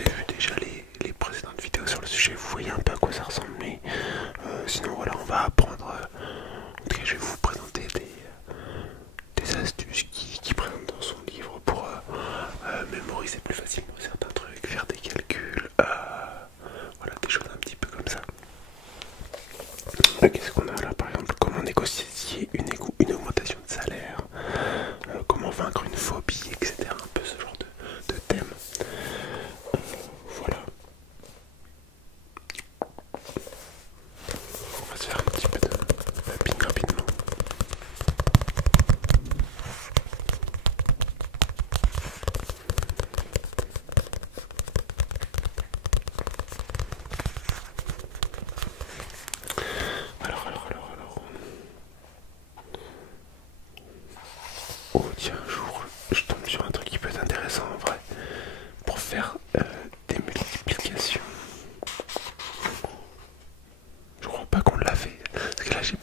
avez vu déjà les précédentes vidéos sur le sujet, vous voyez un peu à quoi ça ressemble, mais sinon voilà, on va apprendre, en tout cas je vais vous présenter des astuces qui présentent dans son livre pour mémoriser plus facilement certains trucs, faire des calculs, voilà, des choses un petit peu comme ça. Qu'est-ce qu'on a là par exemple? Comment négocier une augmentation de salaire, comment vaincre une phobie, etc. Un peu ce genre de thème. Voilà. On va se faire un petit peu de tapping rapidement. Alors. Oh tiens, un jour, je tombe sur un truc qui peut être intéressant en vrai. Pour faire des multiplications. Je crois pas qu'on l'a fait. Parce que là, j'ai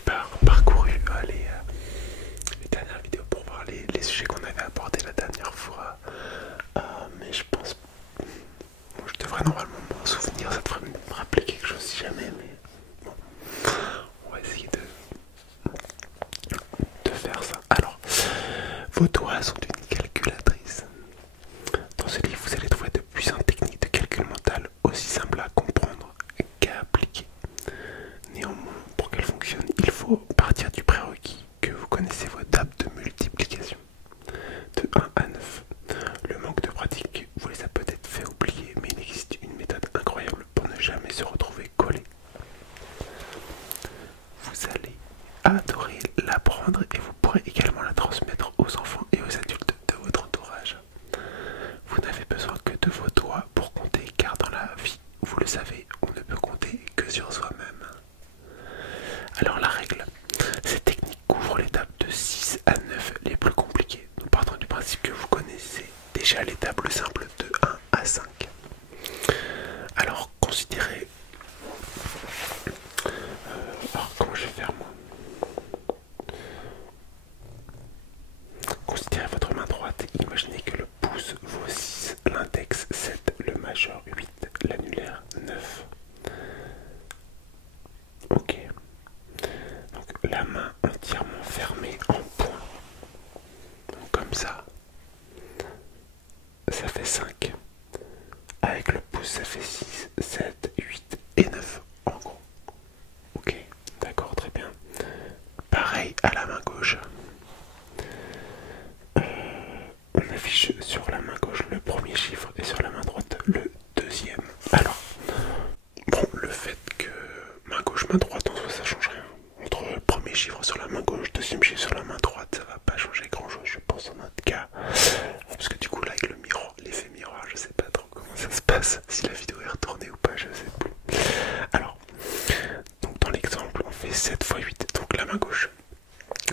pas parcouru les dernières vidéos pour voir les sujets qu'on avait abordés la dernière fois. Mais je pense. Bon, je devrais normalement m'en souvenir. Ça devrait me rappeler quelque chose si jamais. Mais bon, on va essayer de faire ça. Alors, vos doigts sont une calculatrice. Dans ce livre, vous allez trouver de puissantes techniques de calcul mental aussi simples à comprendre qu'à appliquer. Néanmoins, pour qu'elle fonctionne, il faut partir du prérequis que vous connaissez vos tables de multiplication de 1 à 9. Le manque de pratique vous les a peut-être fait oublier, mais il existe une méthode incroyable pour ne jamais se retrouver collé. Vous allez adorer l'apprendre et vous pourrez également la transmettre aux enfants et aux adultes de votre entourage. Vous n'avez besoin que de vos doigts pour compter, car dans la vie, vous le savez, on ne peut compter que sur soi-même. Alors la règle, cette technique couvre les tables de 6 à 9 les plus compliquées. Nous partons du principe que vous connaissez déjà les tables simples de 1 à 5. Alors considérez... alors comment je vais faire moi? Considérez votre main droite, imaginez que le pouce vaut 6, l'index 7, le majeur 8, l'annulaire 9. Ok. Donc la main entièrement fermée en point. Donc comme ça, ça fait 5. Avec le pouce, ça fait 6, 7, 8 et 9 en gros. Ok, d'accord, très bien. Pareil à la main gauche. On affiche sur la main gauche le premier chiffre et sur la main droite le deuxième. Alors, bon, le fait que main gauche, main droite, en soi ça change rien. Entre le premier chiffre sur la main gauche, deuxième chiffre sur la main droite, ça va pas changer grand chose, je pense, en notre cas. Parce que du coup, là, avec le miroir, l'effet miroir, je sais pas trop comment ça se passe, si la vidéo est retournée ou pas, je sais plus. Alors, donc dans l'exemple, on fait 7 fois 8, donc la main gauche.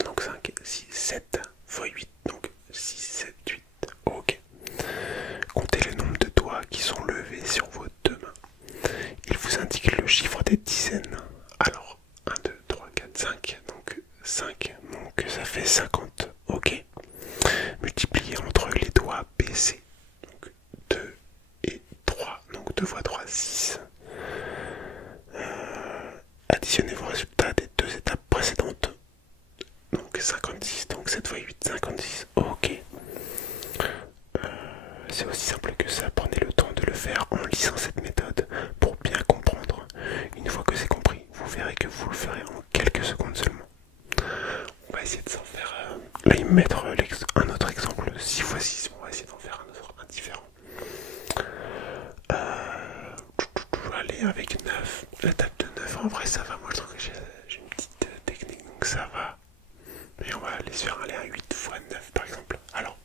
Donc 5, 6, 7 fois 8, donc 6, 7, 8. Ok. Comptez le nombre de doigts qui sont levés sur vos deux mains. Il vous indique le chiffre des dizaines. Alors, 1, 2, 3, 4, 5. Donc 5, donc ça fait 50. Ok. Multiplié entre les doigts baissés. Donc 2 et 3. Donc 2 fois 3, 6. Additionnez vos résultats des deux étapes précédentes. Donc 56, donc 7 fois 8, 56. Ok. C'est aussi simple que ça. Prenez le temps de le faire en lisant cette méthode pour bien comprendre. Une fois que c'est compris, vous verrez que vous le ferez en quelques secondes seulement. On va essayer de s'en faire... là, il me met un autre exemple. 6 fois 6, on va essayer d'en faire un autre indifférent. Allez, avec 9. La table de 9, en vrai, ça va. Moi, je trouve que j'ai une petite technique, donc ça va. Et on va aller se faire aller à 8 fois 9, par exemple. Alors,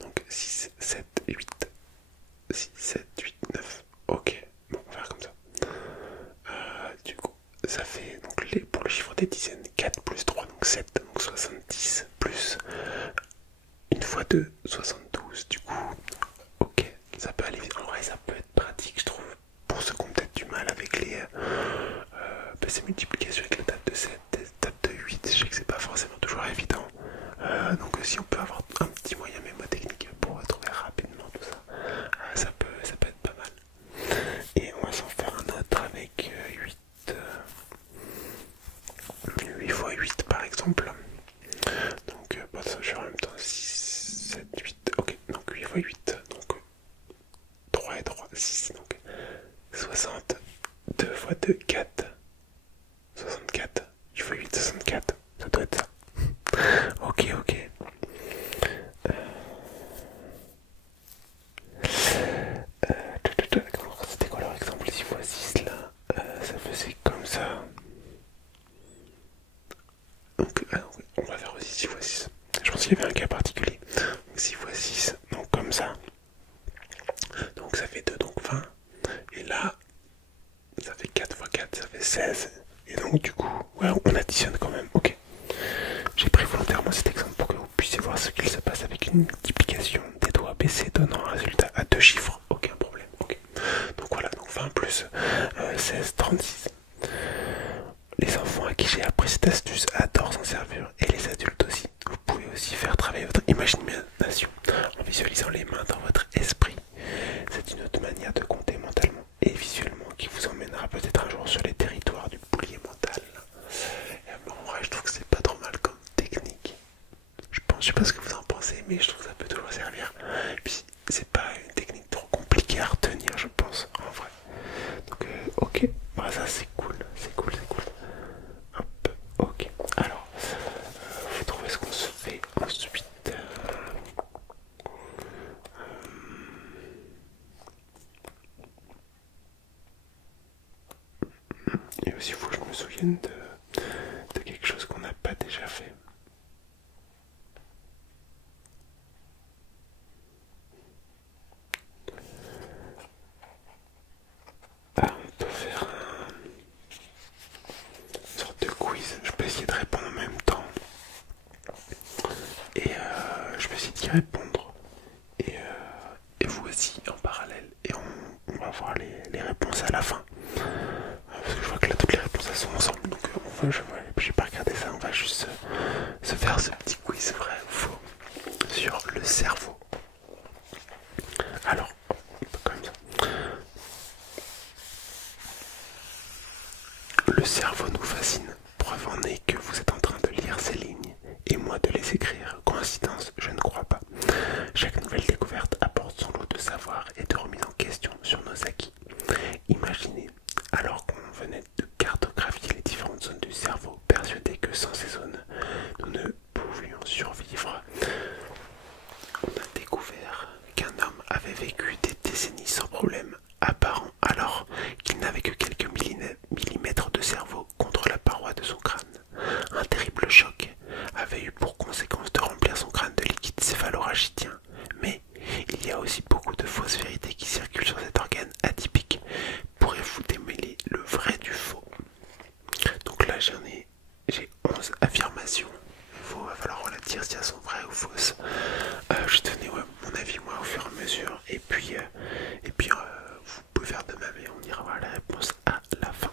donc 6, 7, 8. 6, 7, 8, 9. Ok, bon, on va faire comme ça. Du coup, ça fait donc pour le chiffre des dizaines 4 plus 3, donc 7, donc 70 plus 1 fois 2, 72. Du coup, ok, ça peut aller vite. En vrai, ça peut être pratique, je trouve, pour ceux qui ont peut-être du mal avec ces multiplications avec la table de 7, la table de 8. Je sais que c'est pas forcément toujours évident. Donc, si on peut avoir un petit moyen mémotechnique pour trouver rapidement tout ça. 6, donc 60. 2 fois 2, 4. 64. Il faut 8, 64. Ça doit être ça. Ok, ok. C'était quoi leur exemple 6 fois 6 là? Ça faisait comme ça. Donc, oui, on va faire aussi 6 fois 6. Je pense qu'il y avait un cas particulier. Donc 6 fois 6, donc comme ça. Donc ça fait 2, donc 20. Et là, ça fait 4 fois 4, ça fait 16. Et donc du coup, ouais, on additionne quand même. Ok. J'ai pris volontairement cet exemple pour que vous puissiez voir ce qu'il se passe avec une multiplication des doigts baissés donnant un résultat à 2 chiffres. Aucun problème. Ok. Donc voilà, donc 20 plus 16, 36. Les enfants à qui j'ai appris cette astuce adorent s'en servir et les adultes aussi. Vous pouvez aussi faire travailler votre imagination en visualisant les mains dans votre esprit. C'est une autre manière de compter mentalement et visuellement qui vous emmènera peut-être un jour sur les territoires du boulier mental. Et en vrai, je trouve que c'est pas trop mal comme technique. Je sais pas ce que vous en pensez, mais je trouve que ça peut toujours servir. Et puis, c'est pas une technique trop compliquée à retenir, je pense, en vrai. Donc, ok, bah, ça c'est cool, c'est cool, c'est cool. Hop, ok. Alors, vous trouvez ce qu'on se fait ensuite. Et aussi, il faut que je me souvienne de quelque chose qu'on n'a pas déjà fait. Ah, on peut faire une sorte de quiz. Je peux essayer de répondre en même temps. Et je peux essayer d'y répondre. Et vous aussi en parallèle. Et on va voir les réponses à la fin. Parce que je vois que là toutes les réponses elles sont ensemble. Donc je vais pas regarder ça. On va juste se faire ce petit quiz vrai ou faux sur le cerveau. Alors, comme ça. Le cerveau nous fascine. Preuve en est que vous êtes en train de lire ces lignes et moi de les écrire. Coïncidence, je ne crois pas. Chaque nouvelle découverte apporte son lot de savoir et de remise en question sur nos acquis. Imaginez, alors qu'on venait de cartographier les différentes zones du cerveau, persuadés que sans ces zones, nous ne pouvions survivre, on a découvert qu'un homme avait vécu des décennies sans problème apparent alors qu'il n'avait que quelques millimètres de cerveau contre la paroi de son crâne. Un terrible choc avait eu pour conséquence de remplir son crâne de liquide céphalorachidien. Mais il y a aussi beaucoup de fausses vérités qui circulent sur cet organe atypique. Pourrez-vous démêler le vrai du faux? Donc là j'ai 11 affirmations. Va falloir dire si elles sont vraies ou fausses. Je vais donner mon avis moi au fur et à mesure. Et puis vous pouvez faire de même et on ira voir la réponse à la fin.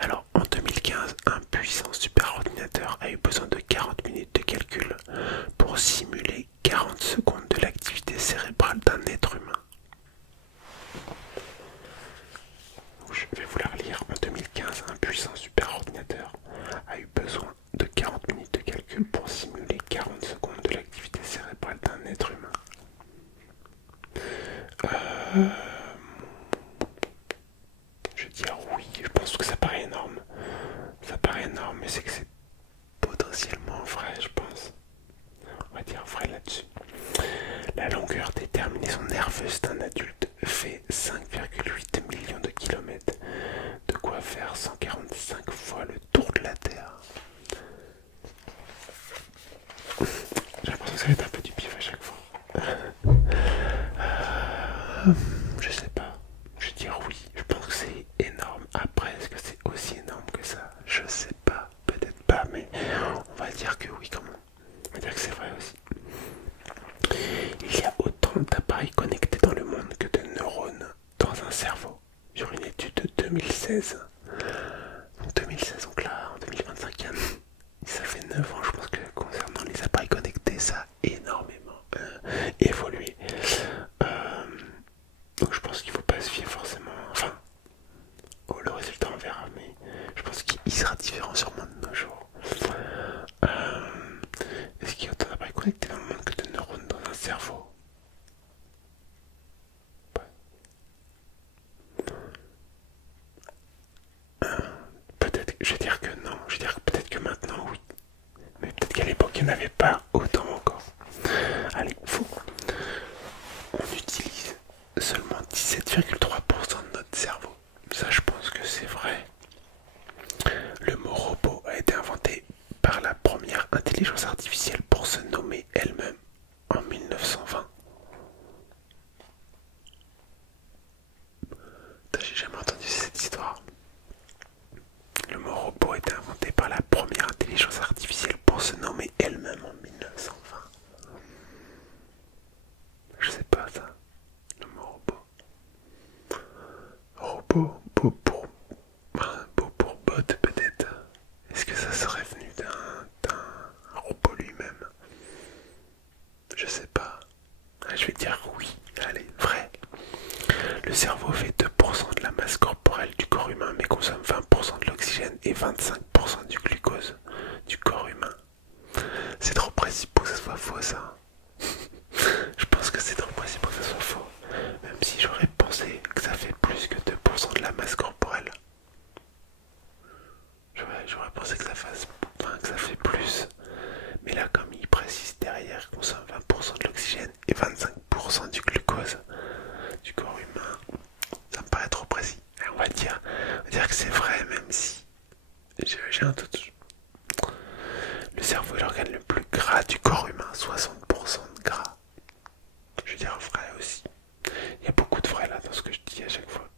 Alors en 2015, un puissant superordinateur a eu besoin de 40 minutes de calcul pour simuler 40 secondes de l'activité cérébrale d'un être humain. Je vais vous la relire. En 2015, un puissant superordinateur a eu besoin de 40 minutes de calcul pour simuler 40 secondes de l'activité cérébrale d'un être humain. Je vais dire oui, je pense que ça paraît énorme. Ça paraît énorme, mais c'est que c'est potentiellement vrai, je pense. On va dire vrai là-dessus. La longueur des terminaisons nerveuses d'un adulte fait 5,8 millions de kilomètres. De quoi faire 145 fois le tour de la Terre. J'ai l'impression que ça va être un peu du pif à chaque fois. Je sais pas. Je vais dire oui. Je pense que c'est énorme. Après, est-ce que c'est aussi énorme que ça? Je sais pas. Peut-être pas, mais on va dire que oui quand même. On va dire que c'est vrai aussi. Il y a autant d'appareils connectés dans le monde que de neurones dans un cerveau. Sur une étude de 2016. Donc 2016, donc là, en 2025, ça fait 9 ans, je pense que concernant les appareils connectés, ça a énormément évolué. Donc je pense qu'il ne faut pas se fier forcément. Enfin, le résultat on verra, mais je pense qu'il sera différent sûrement de nos jours. Est-ce qu'il y a autant d'appareils connectés dans le monde que de neurones dans un cerveau? Ouais, seulement 17,3% de notre cerveau. Ça, je pense que c'est vrai. Le mot robot a été inventé par la première intelligence artificielle pour se nommer elle-même en 1920. J'ai jamais entendu cette histoire. Le mot robot a été inventé par la première intelligence artificielle pour se nommer elle-même en 1920. Je sais pas ça. Le mot robot. Robot, beau pour bot peut-être. Est-ce que ça serait venu d'un robot lui-même? Je sais pas. Je vais dire oui. Allez, vrai. Le cerveau fait 2% de la masse corporelle du corps humain mais consomme 20% de l'oxygène et 25% du glucose du corps humain. C'est trop précis pour que ça soit faux ça. Je pense que c'est trop précis pour que ça soit faux. Même si j'aurais pensé que ça fait plus que 2% de la masse corporelle. J'aurais pensé que ça fait plus. Mais là, comme il précise derrière qu'on consomme 20% de l'oxygène et 25% du glucose du corps humain, ça me paraît trop précis. Et on va dire que c'est vrai, même si j'ai un doute. Le cerveau est l'organe le plus gras du corps humain, 60% de gras. Je veux dire vrai aussi. Il y a beaucoup de vrai là dans ce que je dis à chaque fois.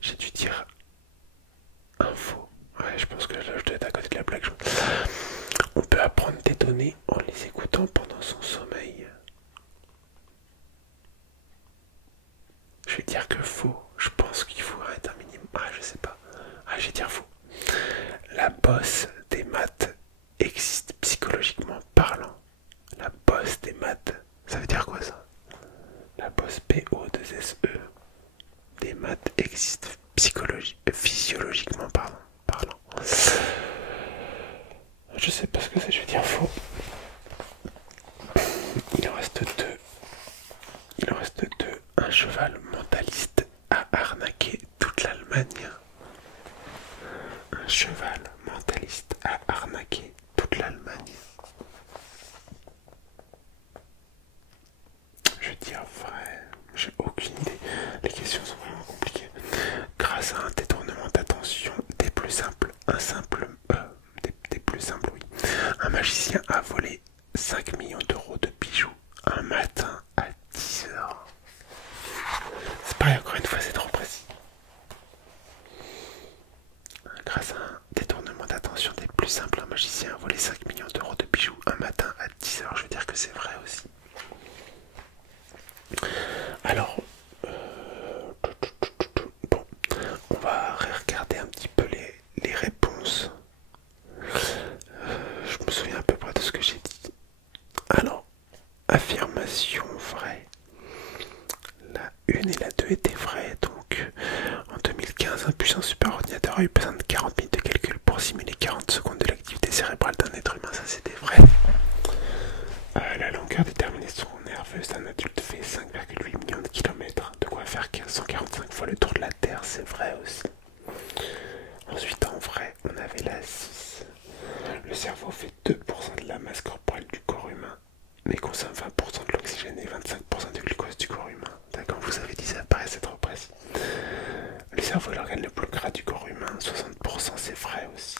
J'ai dû dire un faux. Ouais, je pense que là je dois être à côté de la blague. On peut apprendre des données en les écoutant pendant son sommeil. Je vais dire que faux. Je pense qu'il faut être un minimum. Ah, je sais pas. Ah, je vais dire faux. La bosse des maths existe psychologiquement parlant. La bosse des maths, ça veut dire quoi ça? La bosse PO2SE des maths existe physiologiquement parlant. Je sais pas ce que c'est, je vais dire faux. Il en reste deux. Un cheval mentaliste a arnaqué toute l'Allemagne. Un cheval mentaliste a arnaqué toute l'Allemagne. Je vais dire vrai. J'ai aucune idée. Les questions sont vraiment compliquées. Grâce à un détournement d'attention des plus simples, des plus simples, oui. Un magicien a volé 5 millions d'euros de bijoux un matin à 10 heures. C'est pareil, encore une fois, c'est trop précis. Grâce à un détournement d'attention des plus simples, un magicien a volé 5 millions d'euros de bijoux un matin à 10 heures. Je veux dire que c'est vrai aussi. Alors, bon, on va regarder un petit peu les réponses. Je me souviens à peu près de ce que j'ai dit. Alors, affirmation vraie. La 1 et la 2 étaient vraies. Donc, en 2015, un puissant superordinateur a eu besoin de 40 minutes de calcul pour simuler 40 secondes de l'activité cérébrale d'un être humain. Ça, c'était vrai. La longueur déterminée sur nerveuse d'un adulte fait 5,8 millions de kilomètres. De quoi faire 145 fois le tour de la Terre, c'est vrai aussi. Ensuite, en vrai, on avait la 6. Le cerveau fait 2% de la masse corporelle du corps humain, mais consomme 20% de l'oxygène et 25% du glucose du corps humain. D'accord, vous avez dit ça paraissait trop précis. Le cerveau est l'organe le plus gras du corps humain, 60% c'est vrai aussi.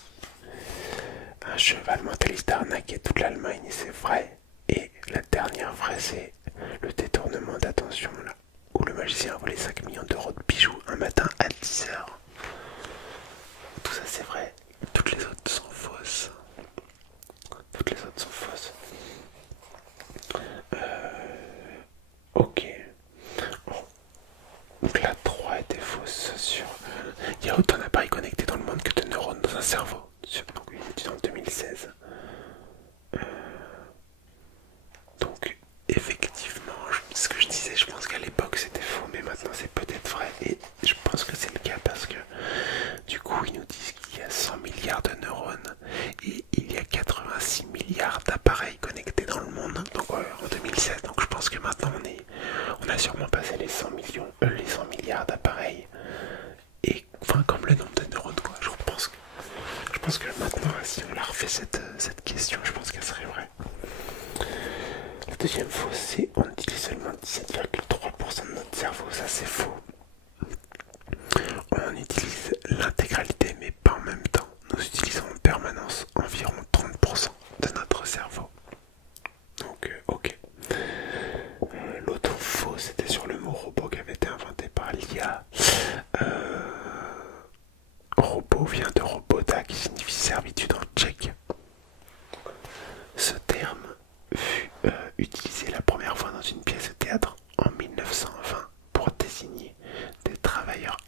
Un cheval mentaliste a arnaqué toute l'Allemagne, c'est vrai. Et la dernière vraie, c'est le détournement d'attention là, où le magicien a volé 5 millions d'euros de bijoux un matin à 10 heures. Tout ça c'est vrai, toutes les autres sont fausses. Ok. Donc la 3 était fausse sur... Il y a autant d'appareils connectés dans le monde que de neurones dans un cerveau. Donc une étude en 2016. Donc effectivement, ce que je disais, je pense qu'à l'époque c'était faux, mais maintenant c'est peut-être vrai. Et je pense que c'est le cas parce que du coup ils nous disent qu'il y a 100 milliards de neurones et il y a 86 milliards d'appareils connectés dans le monde. Donc en 2016, donc je pense que maintenant on a sûrement passé les 100 milliards d'appareils. Et enfin comme le nombre de neurones quoi, je pense que maintenant si on la refait cette question, je pense qu'elle serait vraie. La deuxième fausse, c'est on utilise seulement 17,3% de notre cerveau,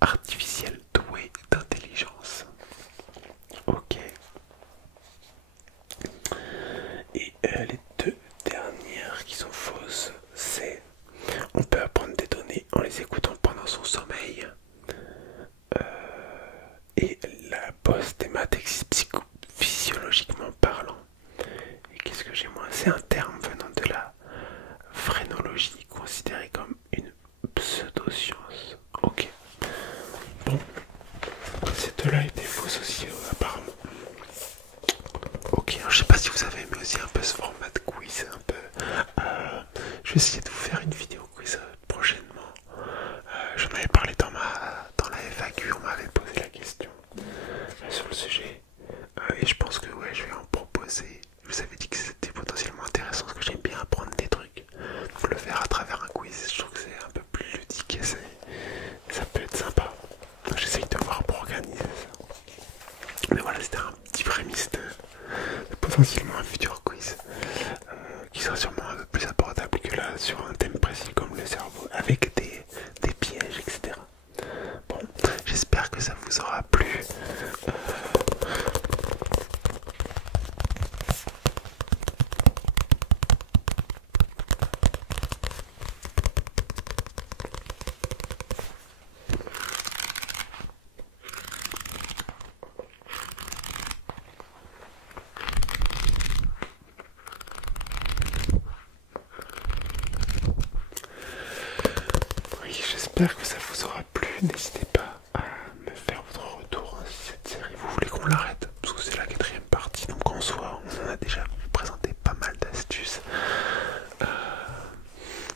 artificielle douée d'intelligence. Ok. Et les deux dernières qui sont fausses, c'est on peut apprendre des données en les écoutant pendant son sommeil. Et la bosse des maths existe physiologiquement parlant. Et qu'est-ce que j'ai moi? C'est un terme venant de la phrénologie, considéré comme une pseudo-science. Ok. Bon, ces deux-là étaient fausses aussi, apparemment. Ok, alors je sais pas si vous avez aimé aussi un peu ce format de quiz, un peu. Je vais essayer de vous faire une vidéo quiz prochainement. J'en avais parlé dans la FAQ, on m'avait posé la question sur le sujet. Et je pense que ouais, je vais en proposer. Je vous avais dit que c'était potentiellement intéressant parce que j'aime bien apprendre des trucs. Donc le faire à travers un quiz, je trouve que c'est un peu plus ludique et ça peut être sympa. Donc j'essaye de voir pour organiser ça. Mais voilà, c'était un petit prémisse de potentiellement un futur quiz qui sera sûrement un peu plus abordable que là sur un thème précis comme le cerveau avec des pièges, etc. Bon, j'espère que ça vous aura plu. Oui, j'espère que ça vous aura plu. N'hésitez pas à me faire votre retour si cette série vous voulez qu'on l'arrête, parce que c'est la quatrième partie, donc en soi on en a déjà présenté pas mal d'astuces.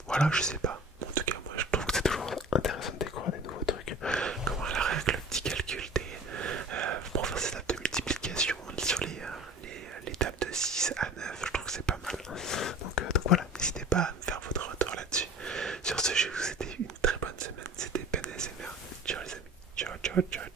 Voilà, je sais pas. En tout cas, moi je trouve que c'est toujours intéressant de découvrir des nouveaux trucs. Comment la règle, le petit calcul pour faire ces tables de multiplication sur les tables de 6 à 9, je trouve que c'est pas mal. Donc voilà, n'hésitez pas à me faire votre retour là-dessus. Sur ce, je vous souhaite une très bonne semaine. C'était Ben ASMR. Ciao les amis. Ciao, ciao, ciao.